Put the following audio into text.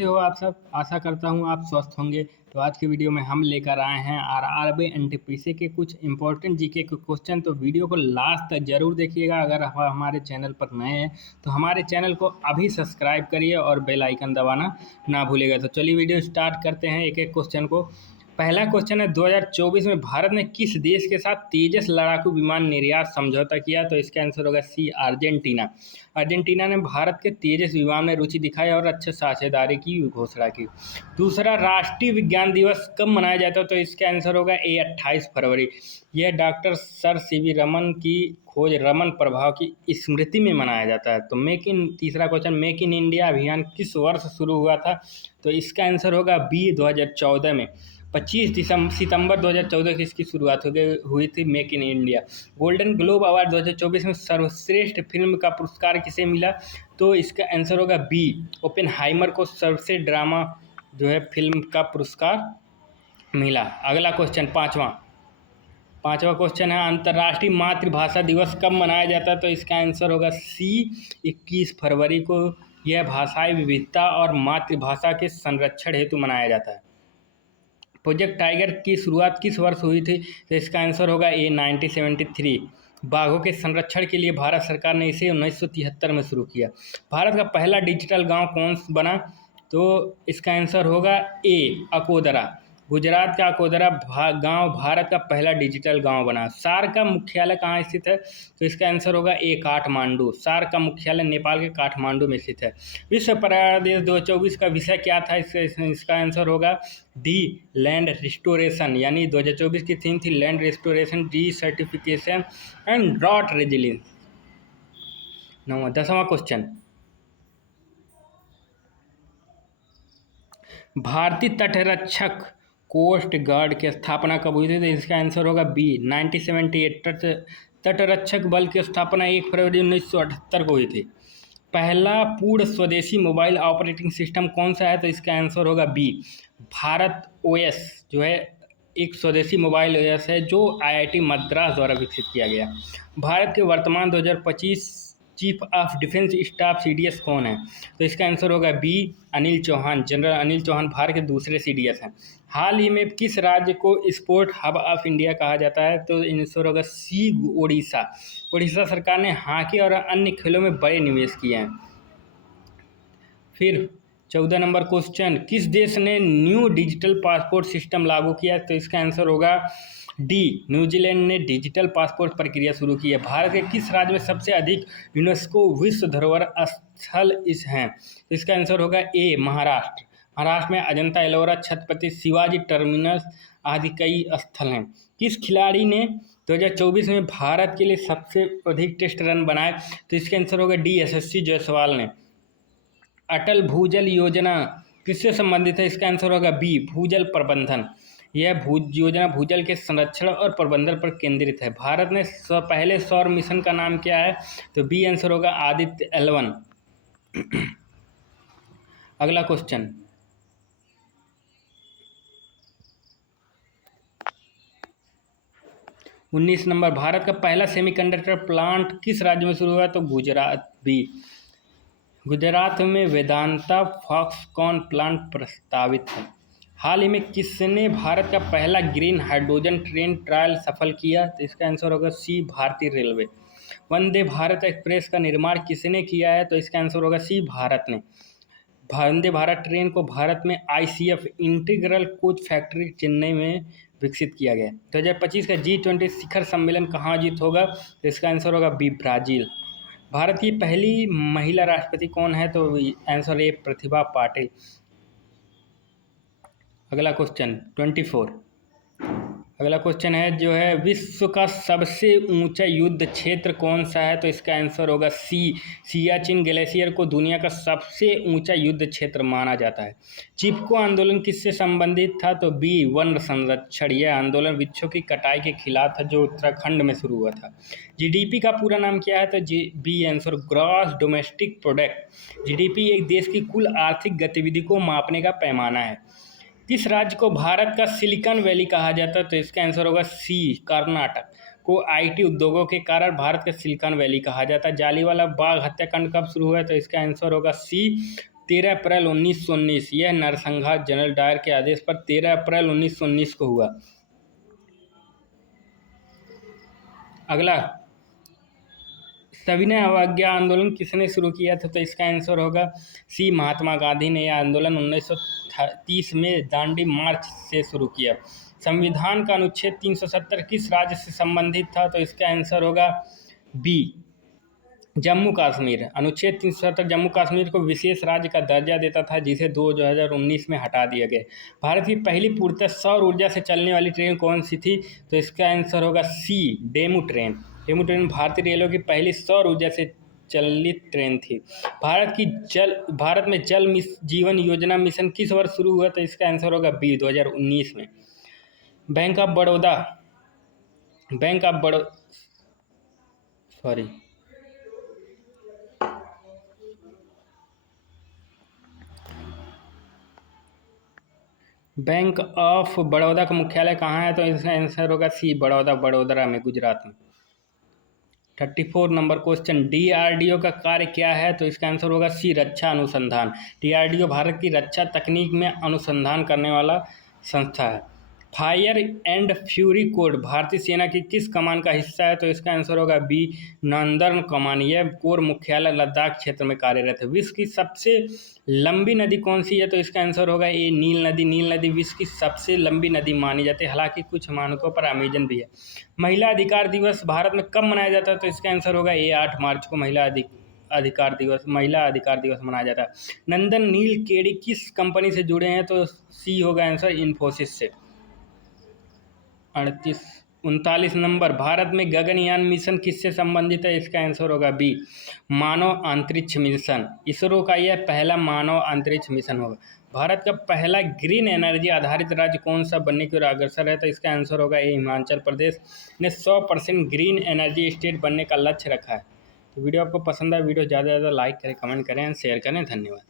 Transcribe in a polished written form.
कैसे हो आप सब। आशा करता हूँ आप स्वस्थ होंगे। तो आज की वीडियो में हम लेकर आए हैं आरआरबी एनटीपीसी के कुछ इंपॉर्टेंट जीके के क्वेश्चन। तो वीडियो को लास्ट तक जरूर देखिएगा। अगर आप हमारे चैनल पर नए हैं तो हमारे चैनल को अभी सब्सक्राइब करिए और बेल आइकन दबाना ना भूलिएगा। तो चलिए वीडियो स्टार्ट करते हैं एक एक क्वेश्चन को। पहला क्वेश्चन है 2024 में भारत ने किस देश के साथ तेजस लड़ाकू विमान निर्यात समझौता किया? तो इसका आंसर होगा सी, अर्जेंटीना। अर्जेंटीना ने भारत के तेजस विमान में रुचि दिखाई और अच्छे साझेदारी की घोषणा की। दूसरा, राष्ट्रीय विज्ञान दिवस कब मनाया जाता है? तो इसका आंसर होगा ए, 28 फरवरी। यह डॉक्टर सर सीवी रमन की खोज रमन प्रभाव की स्मृति में मनाया जाता है। तो तीसरा क्वेश्चन, मेक इन इंडिया अभियान किस वर्ष शुरू हुआ था? तो इसका आंसर होगा बी, 2014 में। 25 सितंबर 2014 की इसकी शुरुआत हुई थी make in India. Golden globe award 2024 में सर्वश्रेष्ठ फिल्म का पुरस्कार किसे मिला? तो इसका आंसर होगा बी, ओपेनहाइमर को सर्वश्रेष्ठ ड्रामा फिल्म का पुरस्कार मिला। अगला क्वेश्चन पांचवा क्वेश्चन है, अंतर्राष्ट्रीय मातृभाषा दिवस कब मनाया जाता है? तो इसका आंसर होगा सी, 21 फरवरी को। यह भाषाई विविधता और मातृभाषा के संरक्षण हेतु मनाया जाता है। प्रोजेक्ट टाइगर की शुरुआत किस वर्ष हुई थी? तो इसका आंसर होगा ए, 1973। बाघों के संरक्षण के लिए भारत सरकार ने इसे 1973 में शुरू किया। भारत का पहला डिजिटल गांव कौन बना? तो इसका आंसर होगा ए, अकोदरा। गुजरात का अकोदरा गांव भारत का पहला डिजिटल गांव बना। सार्क का मुख्यालय कहाँ स्थित है? तो इसका आंसर होगा ए, काठमांडू। सार्क का मुख्यालय नेपाल के काठमांडू में स्थित है। विश्व पर्यावरण दिवस 2024 का विषय क्या था? इसका आंसर होगा डी, लैंड रिस्टोरेशन। यानी 2024 की थीम थी land restoration, desertification and drought resilience. 10वां क्वेश्चन, भारतीय तटरक्षक कोस्ट गार्ड की स्थापना कब हुई थी? तो इसका आंसर होगा बी, 1978। तटरक्षक बल की स्थापना 1 फरवरी 1978 को हुई थी। पहला पूर्ण स्वदेशी मोबाइल ऑपरेटिंग सिस्टम कौन सा है? तो इसका आंसर होगा बी, भारत ओएस एक स्वदेशी मोबाइल ओएस है जो आईआईटी मद्रास द्वारा विकसित किया गया। भारत के वर्तमान 2025 chief of defence staff CDS कौन है? तो इसका आंसर होगा बी, अनिल चौहान। जनरल अनिल चौहान भारत के दूसरे सीडीएस हैं। हाल ही में किस राज्य को स्पोर्ट हब ऑफ इंडिया कहा जाता है? तो आंसर होगा सी, ओडिशा। ओडिशा सरकार ने हॉकी और अन्य खेलों में बड़े निवेश किए हैं। फिर 14 नंबर क्वेश्चन, किस देश ने न्यू डिजिटल पासपोर्ट सिस्टम लागू किया? तो इसका आंसर होगा डी, न्यूजीलैंड ने डिजिटल पासपोर्ट प्रक्रिया शुरू की है। भारत के किस राज्य में सबसे अधिक यूनेस्को विश्व धरोहर स्थल हैं? तो इसका आंसर होगा ए, महाराष्ट्र। महाराष्ट्र में अजंता एलोरा, छत्रपति शिवाजी टर्मिनस आदि कई स्थल हैं। किस खिलाड़ी ने 2024 में भारत के लिए सबसे अधिक टेस्ट रन बनाए? तो इसका आंसर होगा डी, यशस्वी जायसवाल ने। अटल भूजल योजना किससे संबंधित है? इसका आंसर होगा बी, भूजल प्रबंधन। यह योजना भूजल के संरक्षण और प्रबंधन पर केंद्रित है। भारत ने पहले सौर मिशन का नाम क्या है? तो बी आंसर होगा आदित्य L1। अगला क्वेश्चन, उन्नीस नंबर, भारत का पहला सेमीकंडक्टर प्लांट किस राज्य में शुरू हुआ? तो गुजरात, बी। गुजरात में वेदांता फॉक्सकॉन प्लांट प्रस्तावित है। हाल ही में किसने भारत का पहला ग्रीन हाइड्रोजन ट्रेन ट्रायल सफल किया? तो इसका आंसर होगा सी, भारतीय रेलवे। वंदे भारत एक्सप्रेस का निर्माण किसने किया है? तो इसका आंसर होगा सी, भारत ने। वंदे भारत ट्रेन को भारत में ICF integral coach factory Chennai में विकसित किया गया। 2025 का G20 शिखर सम्मेलन कहाँ आयोजित होगा? तो इसका आंसर होगा बी, ब्राजील। भारत की पहली महिला राष्ट्रपति कौन है? तो आंसर ए, प्रतिभा पाटिल। अगला क्वेश्चन 24। अगला क्वेश्चन है विश्व का सबसे ऊंचा युद्ध क्षेत्र कौन सा है? तो इसका आंसर होगा सी, सियाचिन ग्लेशियर को दुनिया का सबसे ऊंचा युद्ध क्षेत्र माना जाता है। चिपको आंदोलन किससे संबंधित था? तो बी, वन संरक्षण। यह आंदोलन वृक्षों की कटाई के खिलाफ था जो उत्तराखंड में शुरू हुआ था। GDP का पूरा नाम क्या है? तो B answer, gross domestic product. GDP एक देश की कुल आर्थिक गतिविधि को मापने का पैमाना है। किस राज्य को भारत का सिलिकॉन वैली कहा जाता है? तो इसका आंसर होगा सी, कर्नाटक को IT उद्योगों के कारण भारत का सिलिकॉन वैली कहा जाता है। जालियांवाला बाग हत्याकांड कब शुरू हुआ? तो इसका आंसर होगा सी, 13 अप्रैल 1919। यह नरसंहार जनरल डायर के आदेश पर 13 अप्रैल 1919 को हुआ। अगला, सविनय अवज्ञा आंदोलन किसने शुरू किया था? तो इसका आंसर होगा सी, महात्मा गांधी ने यह आंदोलन 1930 में दांडी मार्च से शुरू किया। संविधान का अनुच्छेद 370 किस राज्य से संबंधित था? तो इसका आंसर होगा बी, जम्मू कश्मीर। अनुच्छेद 370 जम्मू कश्मीर को विशेष राज्य का दर्जा देता था, जिसे 2019 में हटा दिया गया। भारत की पहली पूर्णतः सौर ऊर्जा से चलने वाली ट्रेन कौन सी थी? तो इसका आंसर होगा सी, डेमू ट्रेन। डेमू ट्रेन भारतीय रेलवे की पहली सौर ऊर्जा से चलित ट्रेन थी। भारत में जल जीवन योजना मिशन किस वर्ष शुरू हुआ? तो इसका आंसर होगा बी, 2019 में। Bank of Baroda bank of Baroda का मुख्यालय कहाँ है? तो इसका आंसर होगा सी, बड़ौदा में, गुजरात में। 34 नंबर क्वेश्चन, डीआरडीओ का कार्य क्या है? तो इसका आंसर होगा सी, रक्षा अनुसंधान। डीआरडीओ भारत की रक्षा तकनीक में अनुसंधान करने वाला संस्था है। फायर एंड फ्यूरी कोर भारतीय सेना की किस कमान का हिस्सा है? तो इसका आंसर होगा बी, नॉर्दर्न कमान। यह कोर मुख्यालय लद्दाख क्षेत्र में कार्यरत है। विश्व की सबसे लंबी नदी कौन सी है? तो इसका आंसर होगा ए, नील नदी। नील नदी विश्व की सबसे लंबी नदी मानी जाती है, हालांकि कुछ मानकों पर अमेजन भी है। महिला अधिकार दिवस भारत में कब मनाया जाता है? तो इसका आंसर होगा ए, 8 मार्च को महिला अधिकार दिवस मनाया जाता है। नंदन नील केड़ी किस कंपनी से जुड़े हैं? तो सी होगा आंसर, इन्फोसिस से। 39 नंबर, भारत में गगनयान मिशन किससे संबंधित है? इसका आंसर होगा बी, मानव अंतरिक्ष मिशन। इसरो का यह पहला मानव अंतरिक्ष मिशन होगा। भारत का पहला ग्रीन एनर्जी आधारित राज्य कौन सा बनने की ओर अग्रसर है? तो इसका आंसर होगा ए, हिमाचल प्रदेश ने 100% ग्रीन एनर्जी स्टेट बनने का लक्ष्य रखा है। तो वीडियो आपको पसंद आए, वीडियो ज़्यादा से ज़्यादा लाइक करें, कमेंट करें, शेयर करें। धन्यवाद।